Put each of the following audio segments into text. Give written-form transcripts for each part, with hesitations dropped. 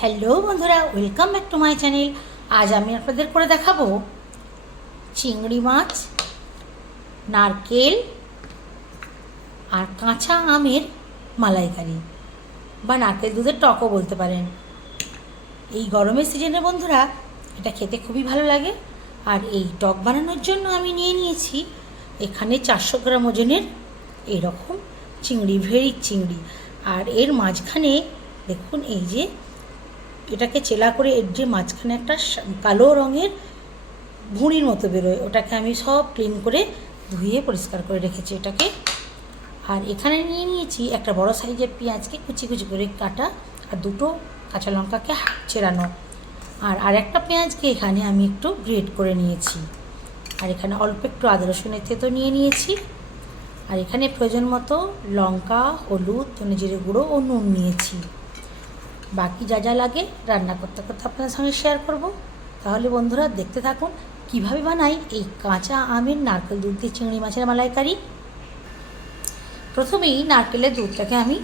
Hello বন্ধুরা, welcome back to my channel. আজ আমি আপনাদের করে দেখাবো চিংড়ি মাছ, নারকেল আর কাঁচা আমের মালাইকারি বা নারকেল দুধের টকও বলতে পারেন। এই গরমের সিজনে বন্ধুরা এটা খেতে খুবই ভালো লাগে। আর এই টক বানানোর জন্য আমি নিয়ে নিয়েছি এখানে 400 গ্রাম ওজনের এরকম চিংড়ি, ভেড়ির চিংড়ি। আর এর মাঝখানে দেখুন, এই যে এটাকে চেলা করে এর যে মাঝখানে একটা কালো রঙের ভুঁড়ির মতো বেরোয়, ওটাকে আমি সব ক্লিন করে ধুয়ে পরিষ্কার করে রেখেছি এটাকে। আর এখানে নিয়ে নিয়েছি একটা বড় সাইজের পেঁয়াজকে কুচি কুচি করে কাটা, আর দুটো কাঁচা লঙ্কাকে চেরানো, আর একটা পেঁয়াজকে এখানে আমি একটু গ্রেট করে নিয়েছি। আর এখানে অল্প একটু আদা রসুনের থেতো নিয়ে নিয়েছি। আর এখানে প্রয়োজন মতো লঙ্কা, হলুদ, ধনে জিরে গুঁড়ো ও নুন নিয়েছি। বাকি যা যা লাগে রান্না করতে করতে আপনাদের সঙ্গে শেয়ার করব। তাহলে বন্ধুরা দেখতে থাকুন কিভাবে বানাই এই কাঁচা আমের নারকেল দুধ দিয়ে চিংড়ি মাছের মালাইকারি। প্রথমেই নারকেলের দুধটাকে আমি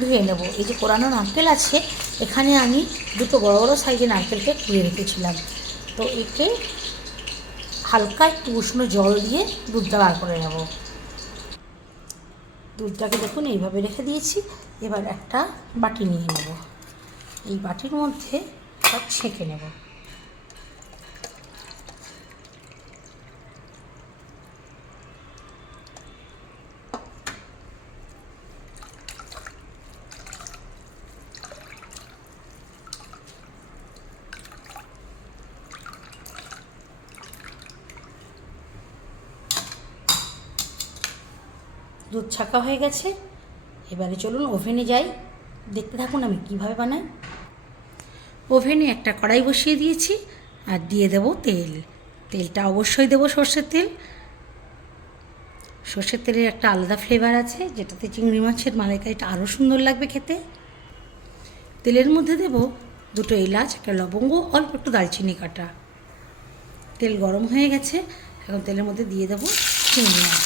ধুয়ে নেব। এই যে কোরানো নারকেল আছে, এখানে আমি দুটো বড় বড় সাইজের নারকেলকে কুড়িয়ে রেখেছিলাম। তো একে হালকা একটু উষ্ণ জল দিয়ে দুধটা বার করে নেব। দুধটাকে দেখুন এইভাবে রেখে দিয়েছি। এবার একটা বাটি নিয়ে নেব। এই বাটির মধ্যে সব ছেঁকে নেব। দুধ ছাঁকা হয়ে গেছে। এবারে চলুন ওভেনে যাই, দেখতে থাকুন আমি কিভাবে বানাই। ওভেনে একটা কড়াই বসিয়ে দিয়েছি আর দিয়ে দেব তেল। তেলটা অবশ্যই দেব সর্ষের তেল। সর্ষের তেলের একটা আলাদা ফ্লেভার আছে, যেটাতে চিংড়ি মাছের মালাইকারিটা আরও সুন্দর লাগবে খেতে। তেলের মধ্যে দেব দুটো এলাচ, একটা লবঙ্গ, অল্প একটু দারচিনি কাটা। তেল গরম হয়ে গেছে, এখন তেলের মধ্যে দিয়ে দেব চিংড়ি মাছ।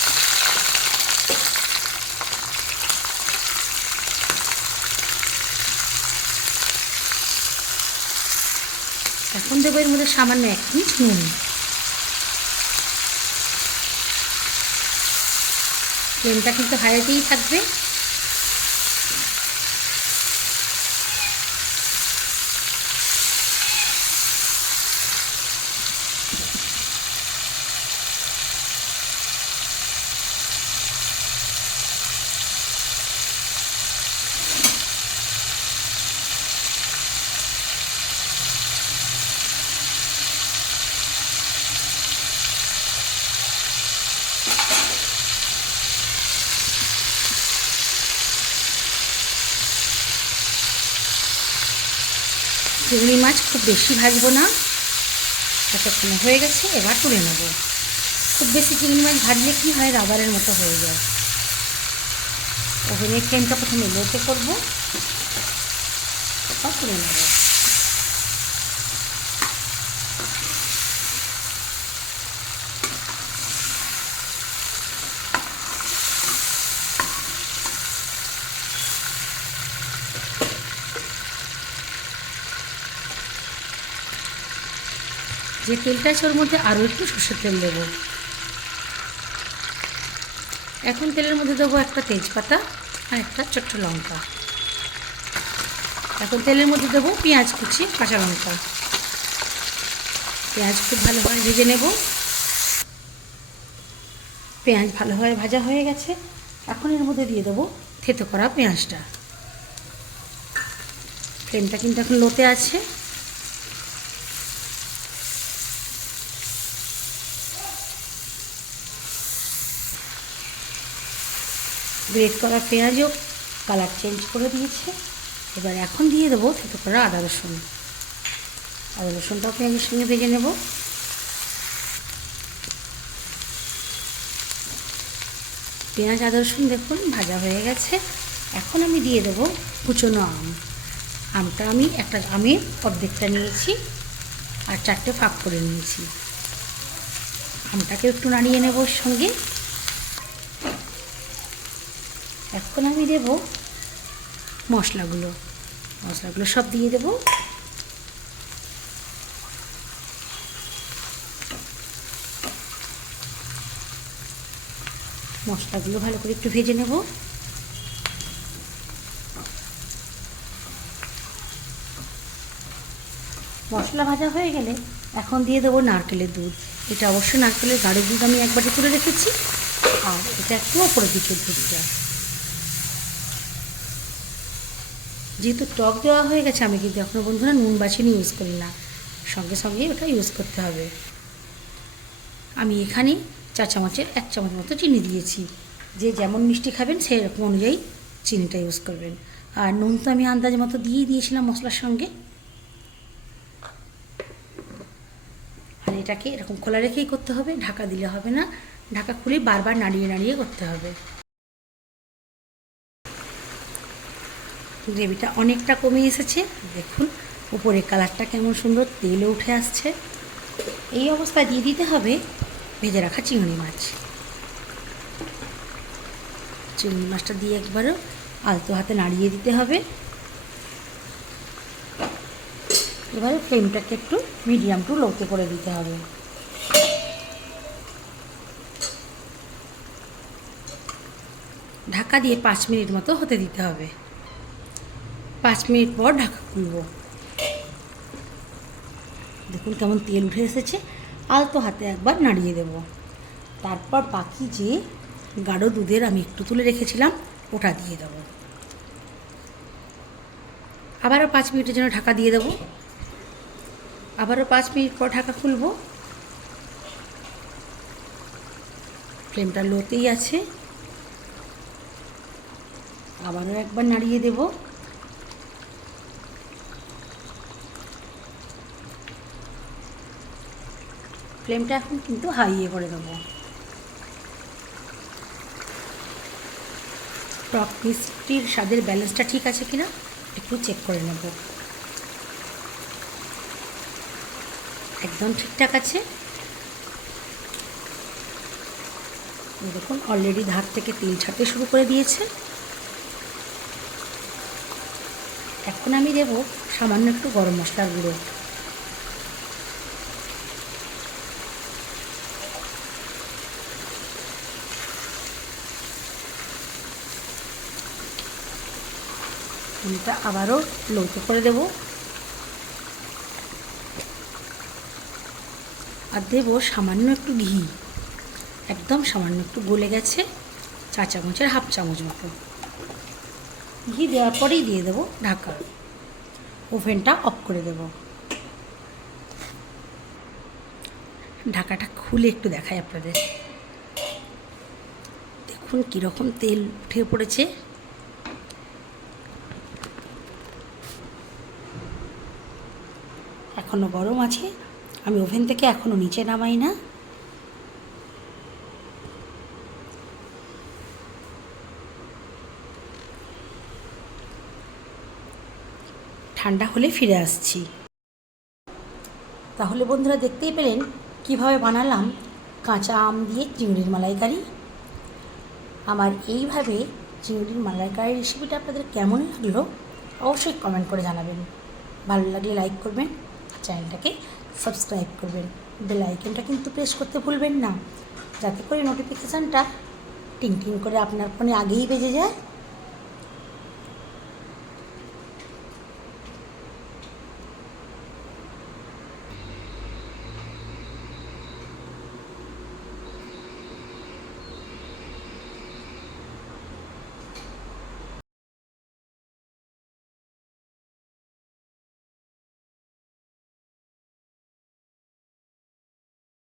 এখন দেবো এর মধ্যে সামান্য 1 পিঞ্চ নুন। ফ্লেমটা কিন্তু হাইতেই থাকবে। চিংড়ি মাছ খুব বেশি ভাজবো না, এতক্ষণ হয়ে গেছে, এবার তুলে নেব। খুব বেশি চিংড়ি মাছ ভাজলে কী হয়, রাবারের মতো হয়ে যায়। ওভেনের ফ্লেমটা প্রথমে লোতে করবো, তারপর তুলে নেব। যে তেলটা আছে ওর মধ্যে আরও একটু সর্ষের তেল দেবো। এখন তেলের মধ্যে দেবো একটা তেজপাতা আর একটা ছোট্ট লঙ্কা। এখন তেলের মধ্যে দেবো পেঁয়াজ কুচি, কাঁচা লঙ্কা। পেঁয়াজ খুব ভালোভাবে ভেজে নেব। পেঁয়াজ ভালোভাবে ভাজা হয়ে গেছে, এখন এর মধ্যে দিয়ে দেবো থেতো করা পেঁয়াজটা। ফ্লেমটা কিন্তু এখন লোতে আছে। গ্রেট করা পেঁয়াজও কালার চেঞ্জ করে দিয়েছে। এবার এখন দিয়ে দেবো থেতো করা আদা রসুন। আদা রসুনটাও পেঁয়াজের সঙ্গে ভেজে নেব। পেঁয়াজ আদা রসুন দেখুন ভাজা হয়ে গেছে। এখন আমি দিয়ে দেবো কুচনো আম। আমটা আমি একটা আমের অর্ধেকটা নিয়েছি আর 4টে ফাঁক করে নিয়েছি। আমটাকে একটু নাড়িয়ে নেব ওর সঙ্গে। এখন আমি দেব মশলাগুলো। মশলাগুলো সব দিয়ে দেবো। মশলাগুলো ভালো করে একটু ভেজে নেব। মশলা ভাজা হয়ে গেলে এখন দিয়ে দেবো নারকেলের দুধ। এটা অবশ্যই নারকেলের গাঢ় দুধ আমি একবারে তুলে রেখেছি, আর এটা একটু ওপরে দিকে দুধটা। যেহেতু টক দেওয়া হয়ে গেছে, আমি কিন্তু এখনও বন্ধুরা নুন বাছিনি ইউজ করি না, সঙ্গে সঙ্গেই ওটা ইউজ করতে হবে। আমি এখানে 4 চামচের 1 চামচ মতো চিনি দিয়েছি। যে যেমন মিষ্টি খাবেন সেই রকম অনুযায়ী চিনিটা ইউজ করবেন। আর নুন তো আমি আন্দাজ মতো দিয়েই দিয়েছিলাম মশলার সঙ্গে। আর এটাকে এরকম খোলা রেখেই করতে হবে, ঢাকা দিলে হবে না, ঢাকা খুলে বারবার নাড়িয়ে নাড়িয়ে করতে হবে। গ্রেভিটা অনেকটা কমে এসেছে, দেখুন উপরে কালারটা কেমন সুন্দর তেলে উঠে আসছে। এই অবস্থায় দিয়ে দিতে হবে ভেজে রাখা চিংড়ি মাছ। চিংড়ি মাছটা দিয়ে একবারও আলতো হাতে নাড়িয়ে দিতে হবে। এবারে ফ্লেমটাকে একটু মিডিয়াম টু লোতে করে দিতে হবে। ঢাকা দিয়ে 5 মিনিট মতো হতে দিতে হবে। 5 মিনিট পর ঢাকা খুলব। দেখুন কেমন তেল উঠে এসেছে, আলতো হাতে একবার নাড়িয়ে দেব। তারপর বাকি যে গাঢ় দুধের আমি একটু তুলে রেখেছিলাম ওটা দিয়ে দেব। আবারও 5 মিনিটের জন্য ঢাকা দিয়ে দেব। আবারও 5 মিনিট পর ঢাকা খুলব। ফ্লেমটা লোতেই আছে। আবারও একবার নাড়িয়ে দেব। ফ্লেমটা এখন কিন্তু হাইয়ে করে দেবো। টক মিষ্টির স্বাদের ব্যালেন্সটা ঠিক আছে কিনা একটু চেক করে নেব। একদম ঠিকঠাক আছে। দেখুন অলরেডি ধার থেকে তেল ছাড়তে শুরু করে দিয়েছে। এখন আমি দেব সামান্য একটু গরম মশলার গুঁড়ো। এটা আবারও লোতে করে দেব। আর দেব সামান্য একটু ঘি, একদম সামান্য একটু গলে গেছে, 4 চামচের 1/2 চামচ মতো। ঘি দেওয়ার পরেই দিয়ে দেবো ঢাকা। ওভেনটা অফ করে দেব। ঢাকাটা খুলে একটু দেখাই আপনাদের। দেখুন কীরকম তেল উঠে পড়েছে। এখনও গরম আছে, আমি ওভেন থেকে এখনও নিচে নামাই না। ঠান্ডা হলে ফিরে আসছি। তাহলে বন্ধুরা দেখতেই পেলেন কিভাবে বানালাম কাঁচা আম দিয়ে চিংড়ির মালাইকারি। আমার এইভাবে চিংড়ির মালাইকারি রেসিপিটা আপনাদের কেমন লাগলো অবশ্যই কমেন্ট করে জানাবেন। ভালো লাগলে লাইক করবেন, চ্যানেলটাকে সাবস্ক্রাইব করবেন। বেল আইকনটা কিন্তু প্রেস করতে ভুলবেন না, যাতে করে নোটিফিকেশানটা টিং টিং করে আপনার ফোনে আগেই বেজে যায়।